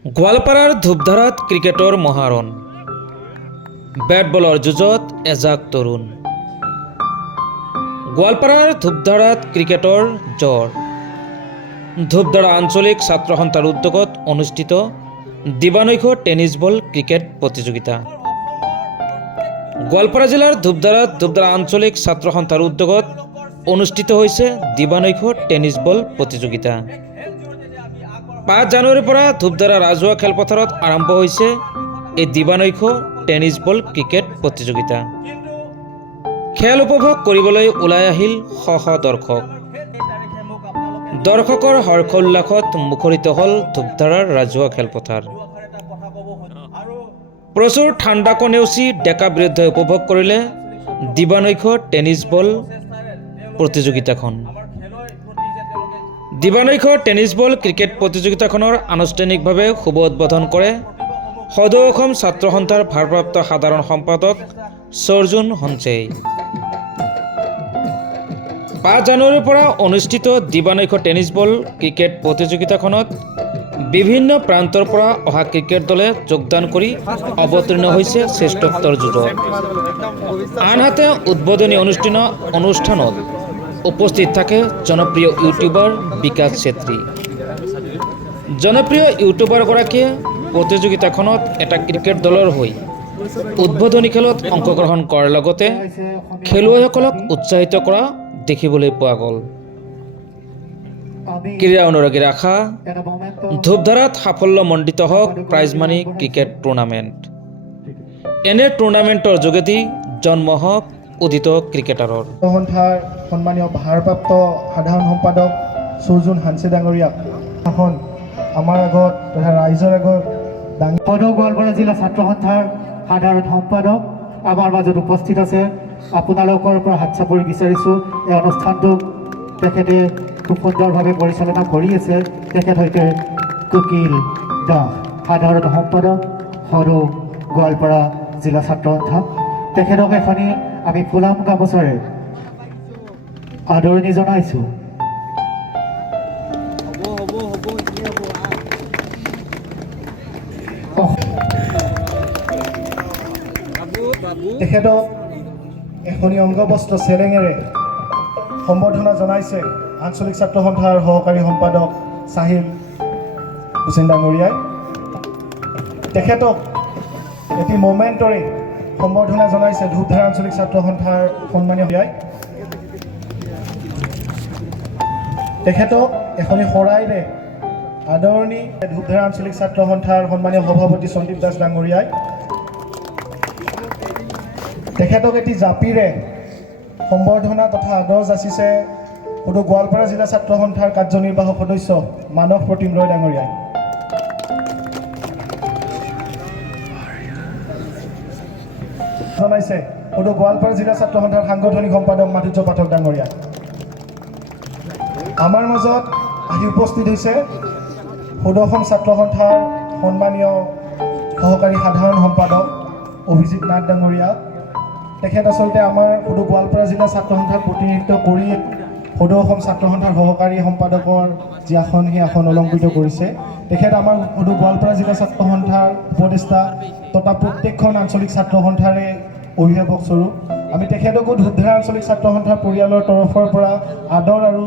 গোৱালপাৰাৰ ধূপধাৰাত ক্ৰিকেটৰ মহাৰণ, বেট বলৰ যুঁজত এজাক তৰুণ। গোৱালপাৰাৰ ধূপধাৰাত ক্ৰিকেটৰ জ্বৰ। ধূপধাৰা আঞ্চলিক ছাত্ৰ সন্থাৰ উদ্যোগত অনুষ্ঠিত দিবানৈশ টেনিছ বল ক্ৰিকেট প্ৰতিযোগিতা। গোৱালপাৰা জিলাৰ ধূপধাৰা আঞ্চলিক ছাত্ৰ সন্থাৰ উদ্যোগত অনুষ্ঠিত হৈছে দিবানৈশ টেনিছ বল প্ৰতিযোগিতা। ৫ জানুৱাৰীৰ পৰা ধূপধাৰা ৰাজহুৱা খেলপথাৰত আৰম্ভ হৈছে এই দিবানৈশ টেনিছ বল ক্ৰিকেট প্ৰতিযোগিতা। খেল উপভোগ কৰিবলৈ ওলাই আহিল শ শ দৰ্শক। দৰ্শকৰ হৰ্ষ উল্লাসত মুখৰিত হ'ল ধূপধাৰাৰ ৰাজহুৱা খেলপথাৰ। প্ৰচুৰ ঠাণ্ডাকো নেওচি ডেকা বিৰুদ্ধে উপভোগ কৰিলে দিবানৈশ টেনিছ বল প্ৰতিযোগিতাখন। দিবানৈশ টেনিছ বল ক্ৰিকেট প্ৰতিযোগিতাখনৰ আনুষ্ঠানিকভাৱে শুভ উদ্বোধন কৰে সদৌ অসম ছাত্ৰ সন্থাৰ ভাৰপ্ৰাপ্ত সাধাৰণ সম্পাদক সৰ্জুন হনছেই। ৫ জানুৱাৰীৰ পৰা অনুষ্ঠিত দিবানৈশ টেনিছ বল ক্ৰিকেট প্ৰতিযোগিতাখনত বিভিন্ন প্ৰান্তৰ পৰা অহা ক্ৰিকেট দলে যোগদান কৰি অৱতীৰ্ণ হৈছে শ্ৰেষ্ঠত্বৰ যুঁজত। আনহাতে উদ্বোধনী অনুষ্ঠানত উপস্থিত থাকে জনপ্ৰিয় ইউটিউবাৰ বিকাশ চেত্ৰী। জনপ্ৰিয় ইউটিউবাৰগৰাকীয়ে প্ৰতিযোগিতাখনত এটা ক্ৰিকেট দলৰ হৈ উদ্বোধনী খেলত অংশগ্ৰহণ কৰাৰ লগতে খেলুৱৈসকলক উৎসাহিত কৰা দেখিবলৈ পোৱা গ'ল। ক্ৰীড়া অনুৰাগীৰ আশা, ধূপধাৰাত সাফল্যমণ্ডিত হওক প্ৰাইজ মানি ক্ৰিকেট টুৰ্ণামেণ্ট। এনে টুৰ্ণামেণ্টৰ যোগেদি জন্ম হওক উদিত ক্ৰিকেটাৰৰ। সন্থাৰ সন্মানীয় ভাৰপ্ৰাপ্ত সাধাৰণ সম্পাদক সৰ্জুন হনছে ডাঙৰীয়াক এখন আমাৰ আগত তথা ৰাইজৰ আগত সদৌ গোৱালপাৰা জিলা ছাত্ৰ সন্থাৰ সাধাৰণ সম্পাদক আমাৰ মাজত উপস্থিত আছে। আপোনালোকৰ পৰা হাত চাপৰি বিচাৰিছোঁ। এই অনুষ্ঠানটোক তেখেতে খুব সুন্দৰভাৱে পৰিচালনা কৰি আছে। তেখেত সৈতে কুকিল দাস, সাধাৰণ সম্পাদক সদৌ গোৱালপাৰা জিলা ছাত্ৰ সন্থা। তেখেতক এখনি আমি ফুলাম গামোচাৰে আদৰণি জনাইছোঁ। তেখেতক এখনি অংগবস্ত্ৰ চেলেঙেৰে সম্বৰ্ধনা জনাইছে আঞ্চলিক ছাত্ৰ সন্থাৰ সহকাৰী সম্পাদক চাহিল হুছেইন ডাঙৰীয়াই। তেখেতক এটি মমেণ্টৰে সম্বৰ্ধনা জনাইছে ধূপধাৰা আঞ্চলিক ছাত্ৰ সন্থাৰ সন্মানীয় ব্যয়। তেখেতক এখনি শৰাইৰে আদৰণি ধূপধাৰা আঞ্চলিক ছাত্ৰ সন্থাৰ সন্মানীয় সভাপতি সন্দীপ দাস ডাঙৰীয়াই। তেখেতক এটি জাপিৰে সম্বৰ্ধনা তথা আদৰ যাচিছে সদৌ গোৱালপাৰা জিলা ছাত্ৰ সন্থাৰ কাৰ্যনিৰ্বাহক সদস্য মানস প্ৰতিম ৰয় ডাঙৰীয়াই। জনাইছে সদৌ গোৱালপাৰা জিলা ছাত্ৰ সন্থাৰ সাংগঠনিক সম্পাদক মাধুৰ্য পাঠক ডাঙৰীয়া। আমাৰ মাজত আহি উপস্থিত হৈছে সদৌ অসম ছাত্ৰ সন্থাৰ সন্মানীয় সহকাৰী সাধাৰণ সম্পাদক অভিজিত নাথ ডাঙৰীয়া। তেখেত আচলতে আমাৰ সদৌ গোৱালপাৰা জিলা ছাত্ৰ সন্থাক প্ৰতিনিধিত্ব কৰি সদৌ অসম ছাত্ৰ সন্থাৰ সহকাৰী সম্পাদকৰ যি আসন সেই আসন অলংকৃত কৰিছে। তেখেত আমাৰ সদৌ গোৱালপাৰা জিলা ছাত্ৰ সন্থাৰ উপদেষ্টা তথা প্ৰত্যেকখন আঞ্চলিক ছাত্ৰ সন্থাৰে অভিভাৱক স্বৰূপ। আমি তেখেতকো ধূপধাৰা আঞ্চলিক ছাত্ৰ সন্থাৰ পৰিয়ালৰ তৰফৰ পৰা আদৰ আৰু